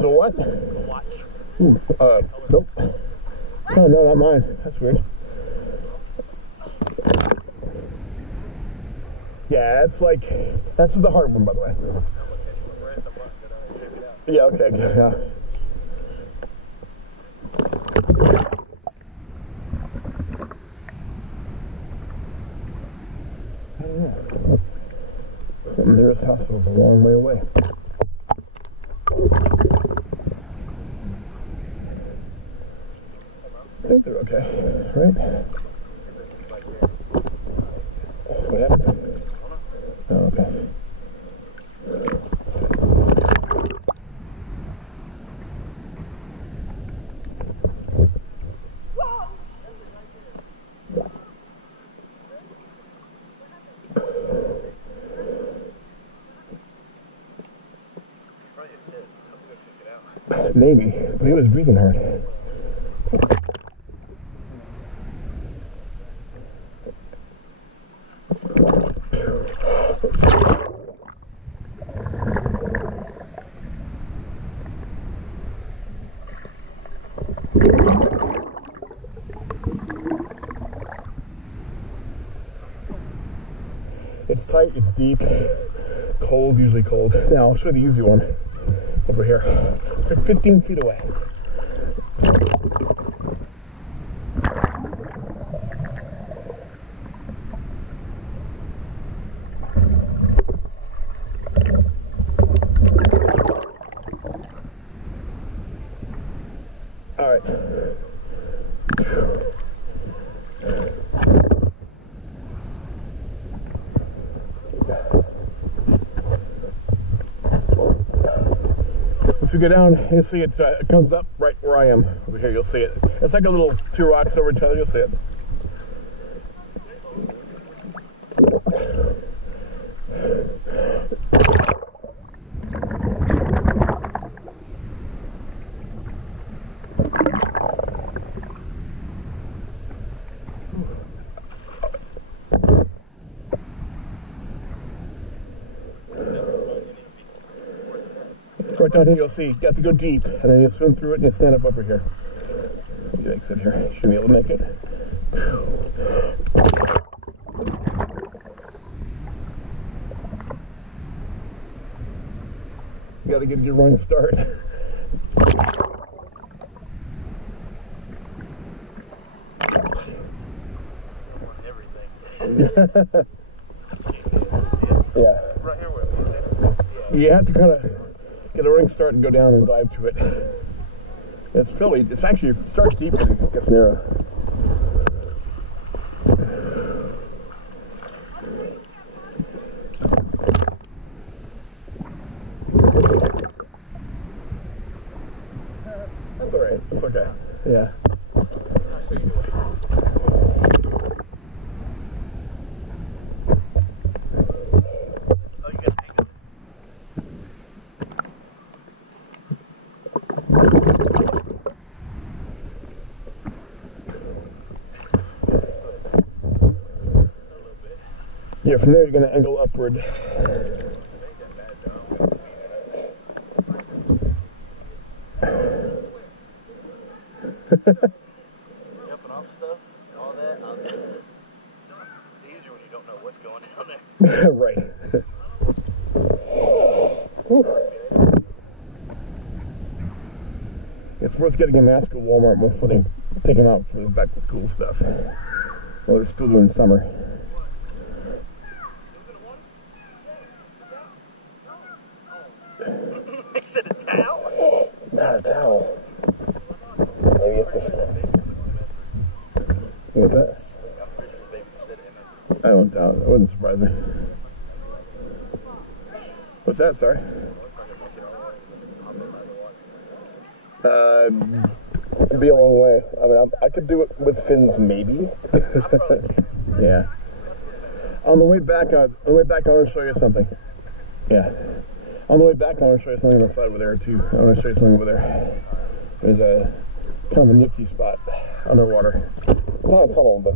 So what? Watch. Ooh, nope. Oh, no, not mine. That's weird. Yeah, it's like, that's the hard one, by the way. Yeah, okay, yeah. I don't know. The nearest hospital's a long way away. I think they're okay, right? What happened? Oh, okay. Maybe, but he was breathing hard. It's tight, it's deep, cold, usually cold. Now I'll show you the easy one over here. It's like 15 feet away. All right. If you go down, you'll see it, it comes up right where I am. Over here, you'll see it. It's like a little two rocks over each other, you'll see it. Right down here, you'll see, you have to go deep, and then you'll swim through it and you'll stand up over here. You exit here, should be able to make it. You gotta get a good running start. Yeah. Right here where You have to kind of get a running start and go down and dive to it. It's filly. It's actually, it starts deep, so it gets narrow. That's alright. That's okay. Yeah. Yeah, from there you're going to angle upward. jumping off stuff and all that. It's easier when you don't know what's going down there. Right. It's worth getting a mask at Walmart before they take them out for the back to school stuff. Well, they're still doing summer. He said a towel? Not a towel. Maybe it's this one. What's that? I don't doubt it. It wouldn't surprise me. What's that, sorry? It'd be a long way. I mean, I could do it with fins, maybe. Yeah. On the way back, I want to show you something. Yeah. On the way back, I want to show you something on the side over there too. I want to show you something over there. There's a kind of a nifty spot underwater. It's not a tunnel, but